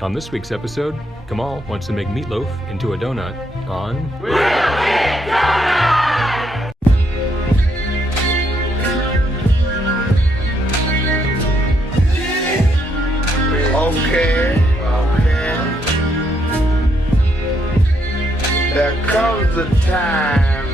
On this week's episode, Kamal wants to make Meatloaf into a donut on... We'll Eat Donut! Okay. There comes a time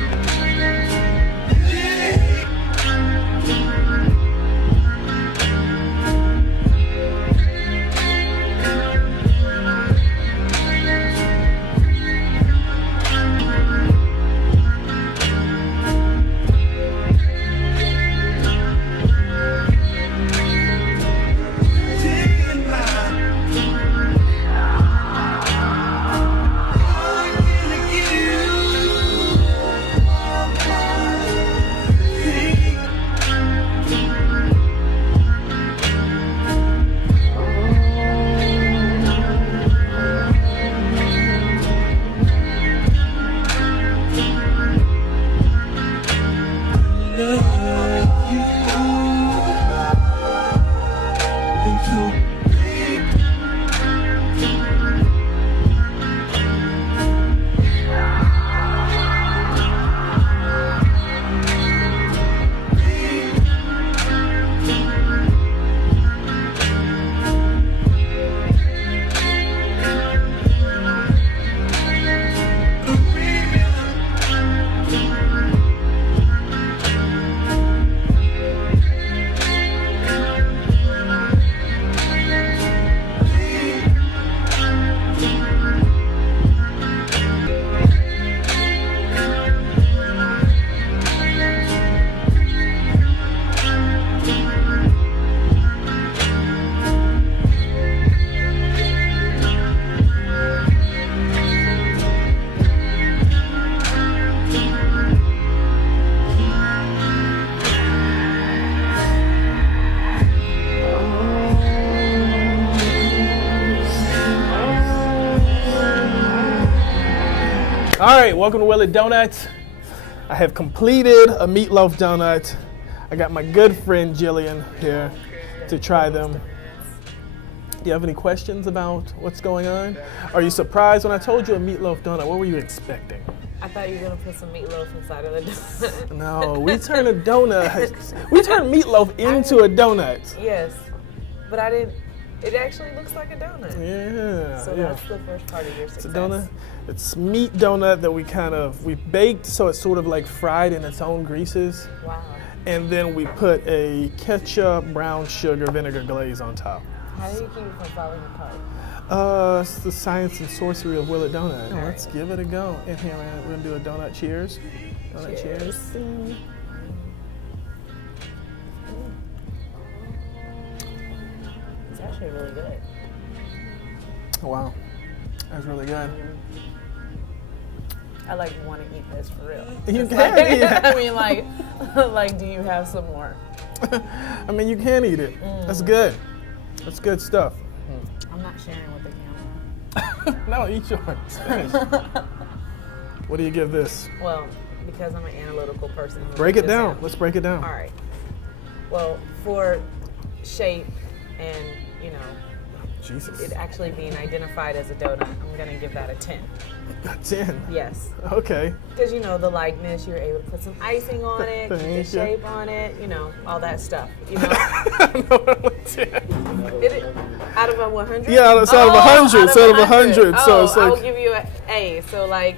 All right, welcome to Will It Donuts. I have completed a meatloaf donut. I got my good friend Jillian here to try them. Do you have any questions about what's going on? Are you surprised when I told you a meatloaf donut? What were you expecting? I thought you were gonna put some meatloaf inside of the donut. No, we turn we turn meatloaf into a donut. Yes, but I didn't. It actually looks like a donut. Yeah. So that's the first part of your success. It's a donut. It's meat donut that we baked so it's sort of like fried in its own greases. Wow. And then we put a ketchup, brown sugar, vinegar glaze on top. How do you keep it from falling apart? It's the science and sorcery of Will It Donut. All Let's give it a go. In here, man, we're gonna do a donut cheers. Donut cheers. It's actually really good. Wow, that's really good. I like want to eat this for real. You It's can, like, yeah. I mean, like, do you have some more? I mean, you can eat it. That's good. That's good stuff. I'm not sharing with the camera. No, eat yours. Finish. What do you give this? Well, because I'm an analytical person. I'm Break gonna it just down. have- Let's break it down. All right. Well, for shape and, Jesus. it actually being identified as a donut, I'm going to give that a 10. 10. Yes. Okay. Because, the likeness, you're able to put some icing on it, keep the Thank you. shape on it, all that stuff. Out of a 100? Yeah, it's out of 100. It's out of 100. So it's I'll like. give you an A, so like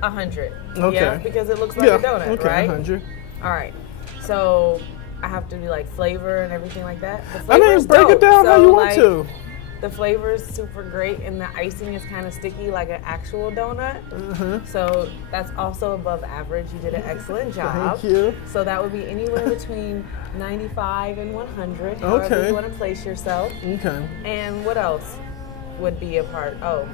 100. Okay. Yeah, because it looks like a donut, okay, right? 100. All right. So I have to do like flavor and everything like that. The I mean, flavor's break it dope. down how So, you want like, to. The flavor is super great, and the icing is kind of sticky like an actual donut. So that's also above average. You did an excellent job. Thank you. So that would be anywhere between 95 and 100, however Okay. you want to place yourself. Okay. And what else would be a part? Oh,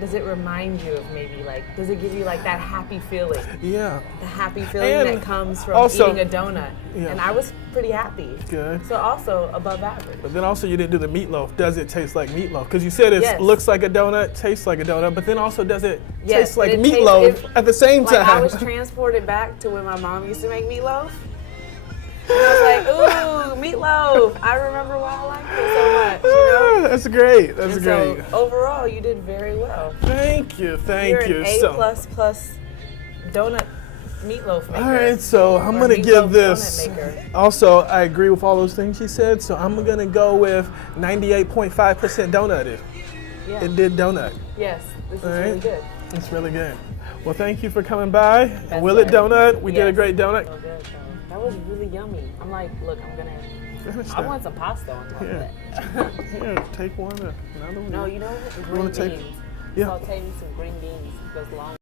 does it remind you of maybe does it give you like that happy feeling? Yeah. The happy feeling And that comes from also- eating a donut. Yeah. And I was pretty happy. Good. So also above average. But then also you didn't do the meatloaf. Does it taste like meatloaf? Because you said it Yes. looks like a donut, tastes like a donut, but then also does it Yes, taste like it meatloaf tastes- at the same Like time? I was transported back to when my mom used to make meatloaf. I was like, ooh, Meatloaf. I remember why I liked it so much, you know? That's great. That's And great. so overall, you did very well. Thank you. Thank You're you. an A++ So, donut meatloaf maker. all right, so I'm Or gonna give meatloaf this. donut maker. Also, I agree with all those things she said, so I'm gonna go with 98.5% donut. Yeah. It did donut. Yes, this is All right. really good. It's really good. Well, thank you for coming by. That's Will It right. Donut. We did a Yes. great donut. So good, though. That was really yummy. I'm like, look, Finish I that. want some pasta on top Here. of that. Here, take one. Another one. No, you know what? wanna Green take- beans. Yeah. Saute me some green beans. Goes long.